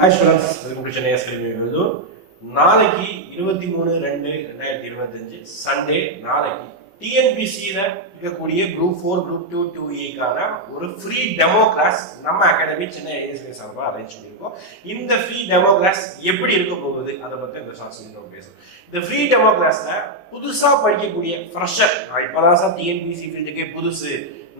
Hi students, welcome to Chennai எஸ்கல்வி. நாளைக்கு 23/2/2025 Sunday நாளைக்கு டிஎன்பிசியில் இருக்கக்கூடிய குரூப் 4 குரூப் 2 2ஏக்கான ஒரு ஃப்ரீ டெமோ கிளாஸ் நம்ம அகாடமி சென்னை ஐஎஸ்கே சார்பாக அரேஞ்ச் பண்ணியிருக்கோம். இந்த ஃப்ரீ டெமோ கிளாஸ் எப்படி இருக்க போகுது அதை பற்றி இந்த ஷார்ட்ஸ் நம்ம பேசுவோம். இந்த ஃப்ரீ டெமோ கிளாஸ்ல புதுசாக படிக்கக்கூடிய ஃப்ரெஷர், நான் இப்போதான் சார் டிஎன்பிசி ஃபீல்டுக்கே புதுசு,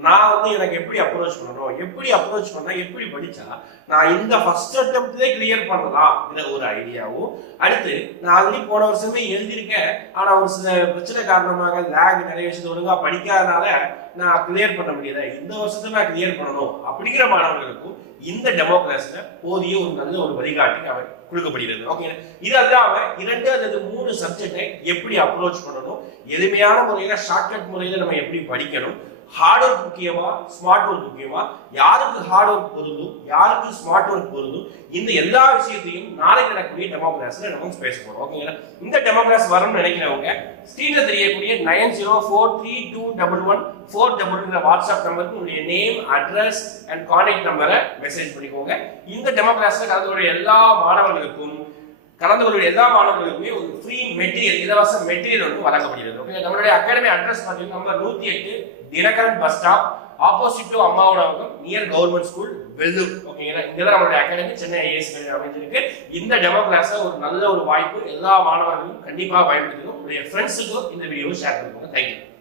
நான் எனக்கு எப்படி அப்ரோச் பண்ணணும், எப்படி அப்ரோச் பண்ணா எப்படி படிச்சா நான் இந்த ஃபர்ஸ்ட் அட்டெம்ப்ட்லேயே கிளியர் பண்ணலாம் ஒரு ஐடியாவும், அடுத்து நான் ஆல்ரெடி போன வருஷமே எழுதியிருக்கேன் ஆனா ஒரு சில பிரச்சனை காரணமாக லேக் நிறைய விஷயத்தை ஒழுங்கா படிக்காதனால நான் கிளியர் பண்ண முடியல, இந்த வருஷத்துல நான் கிளியர் பண்ணணும் அப்படிங்கிற மாணவர்களுக்கும் இந்த டெமோ கிளாஸ்ல போதிய ஒரு நல்ல ஒரு வழிகாட்டி அவர் கொடுக்கப்படுகிறது. ஓகே, இது அல்லாம 2 அல்லது 3 சப்ஜெக்டை எப்படி அப்ரோச் பண்ணணும், எளிமையான முறையில ஷார்ட்கட் முறையில நம்ம எப்படி படிக்கணும், ஹார்ட் ஒர்க் முக்கியமா ஸ்மார்ட் ஒர்க் முக்கியமா, யாருக்கு ஹார்ட் ஒர்க் பொருந்தும் யாருக்கு ஸ்மார்ட் ஒர்க் பொருந்தும், இந்த எல்லா விஷயத்தையும் நாளைக்கு நடக்கக்கூடிய டெமோ கிளாஸ்ல நம்ம பேச போறோம். ஓகேங்களா, இந்த டெமோ கிளாஸ் வரும்னு நினைக்கிறவங்க ஸ்க்ரீன்ல தெரியக்கூடிய 9043211422 வாட்ஸ்அப் நம்பருக்கு உங்களுடைய நேம், அட்ரஸ் அண்ட் கான்டாக்ட் நம்பரை மெசேஜ் பண்ணிக்கோங்க. இந்த டெமோ கிளாஸ்ல கலந்துக்கூடிய எல்லா மாணவர்களுக்குமே ஒரு ஃப்ரீ மெட்டீரியல், இலவச மெட்டீரியல் வந்து வழங்கப்படுகிறது. ஓகே, நம்மளுடைய அகாடமி அட்ரஸ் பார்த்தீங்கன்னா number 108 Dinakaran bus stop, opposite to Amma Unavagam, near government school, Vellur. ஓகேங்களா, இங்கதான் நம்மளுடைய அகாடமி சென்னை ஐஏஎஸ் அமைஞ்சிருக்கு. இந்த டெமோ கிளாஸ் ஒரு நல்ல ஒரு வாய்ப்பு, எல்லா மாணவர்களும் கண்டிப்பாக பயன்படுத்தணும். உங்களுடைய ஃப்ரெண்ட்ஸுக்கும் இந்த வீடியோவை ஷேர் பண்ணுங்க. தேங்க்யூ.